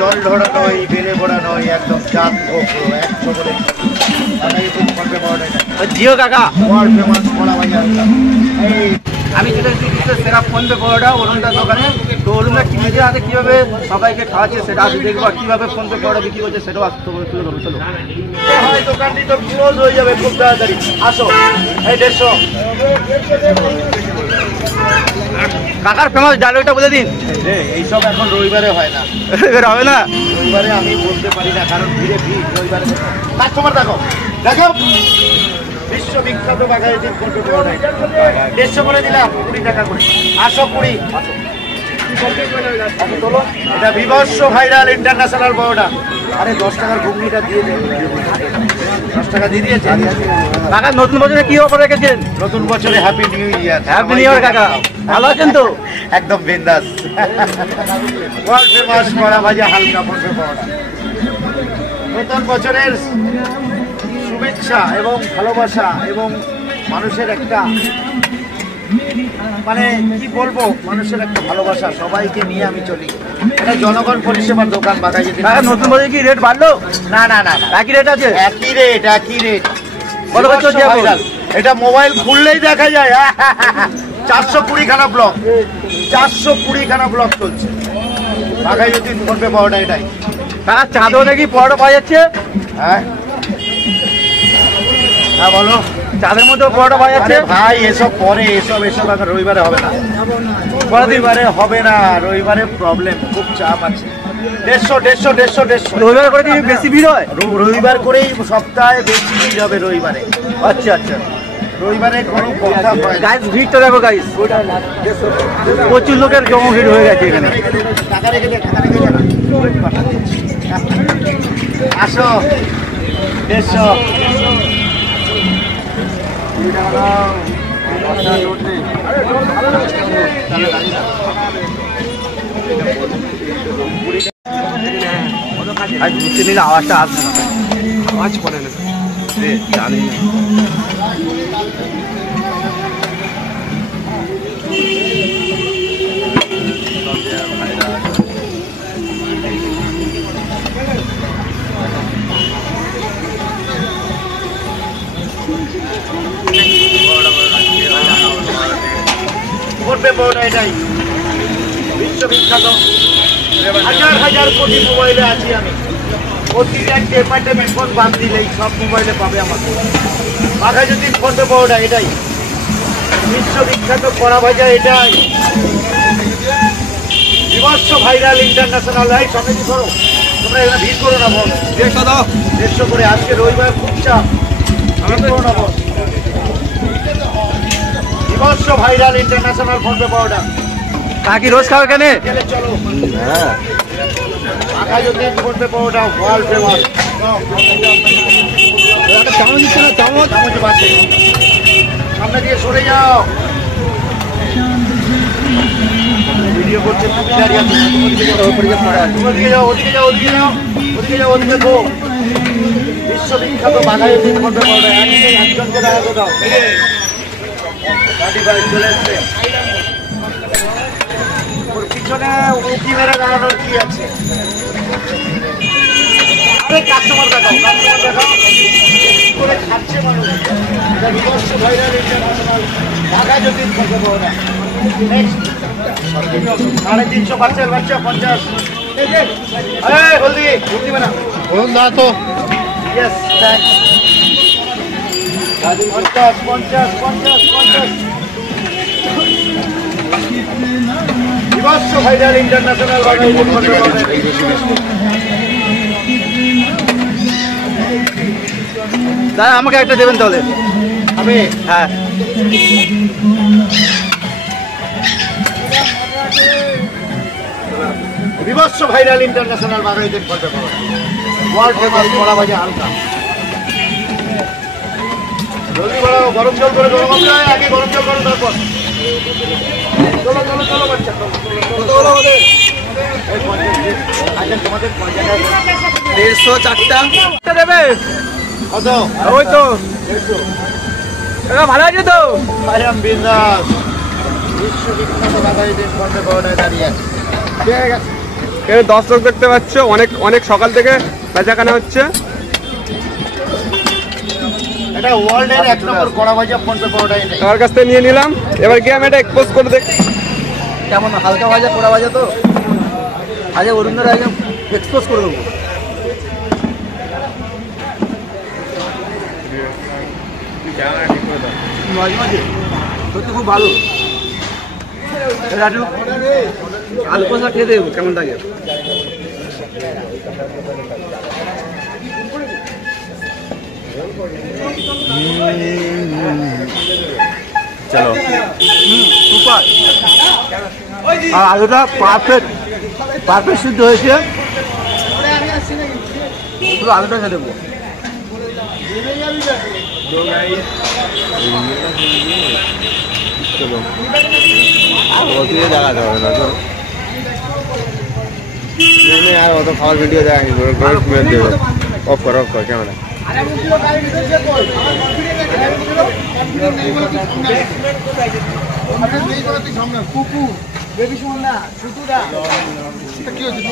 জল ঢোড়া নয়, বেলে ভরা নয়, একদম চাঁদ ভোগ 100 করে জিও কাকা ফেমাস কড়া ভাজা হালকা। আমি যেটা সেরা ফোনপে পরোটা অরুণদার দোকানে, তো অরুণদা নিজের হাতে কীভাবে সবাইকে খাওয়াচ্ছে সেটা আজ দেখবো, আর কীভাবে ফোনপে পরোটা বিক্রি করছে সেটাও আসতে তুলে ধরবো। চলো দোকানটি তো ক্লোজ হয়ে যাবে খুব তাড়াতাড়ি, আসো। এই 150 কাকার ফেমাস ডায়লগটা বলে দিন। এইসব এখন রবিবারে হয় না, হবে না রবিবারে আমি বলতে পারি না, কারণ ভিড় রবিবারে। কাস্টমার দেখো দেখো, বিশ্ববিখ্যাত বাঘাযতীন ফোনপে পরোটা 150 করে দিলাম, 20 টাকা করে। আসো 20। এটা বিভৎস ভাইরাল ইন্টারন্যাশনাল পরোটা। আরে 10 টাকার ঘুগনিটা দিয়ে দেন, 10 টাকা দিয়ে দিয়েছে। কাকা নতুন বছরে কি অফার রেখেছেন? নতুন বছরে happy new year. Happy new year কাকা, ভালো আছেন তো? একদম বিন্দাস। ওয়ার্ল্ড ফেমাস কড়া ভাজা হালকা ফোনপে পরোটা। নতুন বছরের শুভেচ্ছা এবং ভালোবাসা এবং মানুষের একটা মানে কি বলবো, মানুষের একটা ভালোবাসা, সবাইকে নিয়ে আমি চলি। এটা জনগণ পরিষেবার দোকান বাঘাযতীন। নতুন বছরে কি রেট বাড়লো? না না না, একই রেট আছে? একই রেট, একই রেট। কত বছর ভাইরাল? এটা মোবাইল খুললেই দেখা যায়। 420 খানা ব্লক, 420 খানা ব্লক চলছে বাঘাযতীন ফোনপে পরোটা। এটাই কাকা চাঁদও নাকি পরোটা পাওয়া যাচ্ছে? হ্যাঁ হ্যাঁ বলো। চাঁদের মধ্যে পরোটা পাওয়া যাচ্ছে? ভাই এসব পরে, এসব এখন রবিবারে হবে না, রবিবারে হবে না, রবিবারে প্রবলেম, খুব চাপ আছে। 150 রবিবার করে কি বেশি ভিড় হয়? রবিবার করেই সপ্তাহে বেশি ভিড় হবে রবিবারে। আচ্ছা আচ্ছা, রবিবারে কোনো কথা হয় না। গাইস ভিড়টা দেখো গাইস, প্রচুর লোকের জমা ভিড় হয়ে গেছে এখানে। টাকা রেখে দে, টাকা রেখে দে না। আসো 150 আজ ঘুরতে নিলে আওয়াজটা আসবে না, আওয়াজ করে না জানি না। ফোনপে পরোটা এটাই বিশ্ববিখ্যাত। হাজার হাজার কোটি মোবাইলে আছি আমি, প্রতিটা টেপাটেপি ফোন বাদ দিলেই সব মোবাইলে পাবে আমাকে। বাঘাযতীন ফোনপে পরোটা এটাই বিশ্ববিখ্যাত কড়া ভাজা, এটাই বিভৎস ভাইরাল ইন্টারন্যাশনাল। লাইট সঙ্গে কি করো তোমরা, এখানে ভিড় করো না বল। 150 দাও। 150 করে, আজকে রবিবার খুব চাপ, ভিড় করো না বল। বিভৎস ভাইরাল ইন্টারন্যাশনাল ফোনপে পরোটা। কাকি রোজ খাও এখানে? চলো হ্যাঁ, বাঘাযতীন ফোনপে পরোটা ওয়ার্ল্ড ফেমাস। চামচ দিচ্ছে না, চামচ চামচ বাড়ছে, সামনে দিয়ে সরে যাও। ভিডিও করছে, ওদিকে যাও, ওদিকে যাও, ওদিকে যাও, ওদিকে যাও, ওদিকে গো। বিশ্ববিখ্যাত বাঘাযতীন ফোনপে পরোটা। একজনকে দেখাতে দাও, গাড়ি বাইক চলে এসছে। ওর পিছনে উঁকি মেরে দাঁড়ানোর কি আছে? আরে কাস্টমার দেখাও, কাস্টমার দেখাও, কি করে খাচ্ছে মানুষ। এটা বিভৎস ভাইরাল ইন্টারন্যাশনাল বাঘাযতীন ফোনপে পরোটা। নেক্সট 350 পার্সেল বাচ্চা 50। আরে হলদি ঘুরতি না, বলুন না তো। Yes thanks. 50 50 50 50। বিভৎস ভাইরাল ইন্টারন্যাশনাল বাঘাযতীন ফোনপে পরোটা। দাদা আমাকে একটা দেবেন তাহলে? আমি হ্যাঁ, বিভৎস ভাইরাল ইন্টারন্যাশনাল বাঘাযতীন ফোনপে পরোটা। ওয়ার্ল্ড ফেমাস কড়া ভাজা হালকা। জলদি বাড়াও, গরম জল করে গরম যায়, আগে গরম জল করো তারপর। চলো চলো চলো বাচ্চা, চলো চলো। আচ্ছা তোমাদের 150 চারটা দেবে? কত? ওই তো 150। কাকা ভালো আছে তো? আই এম বিন্দাস। বিশ্ববিখ্যাত বাঘাযতীন ফোনপে পরোটায় দাঁড়িয়ে আছে। ঠিক আছে, এর দর্শক দেখতে পাচ্ছ, অনেক অনেক সকাল থেকে বেচাকেনা হচ্ছে। এটা ওয়ার্ল্ডের 1 নম্বর কড়া ভাজা ফোন পে পরোটা এটাই। তার কাছ থেকে নিয়ে নিলাম। এবার গিয়ে আমি এটা এক্সপোজ করে দেখ কেমন হালকা ভাজা পোড়া ভাজা তো আগে অরুণদের আগে এক্সপোজ করে দেবো। মাঝে মাঝে সত্যি খুব ভালো। রাজু আলু কষা খেয়ে দেবো কেমন লাগে। চলো। সুপার। আর আলুটা পারফেক্ট পারফেক্ট সিদ্ধ হয়েছে। পুরো আলুটা খেয়ে দেবো। দেখাতে হবে না তো, আর অত খাওয়ার ভিডিও দেখানি, অফ কর ক্যামেরা। কুকুর বেবি সুমন না শুধু কি হচ্ছে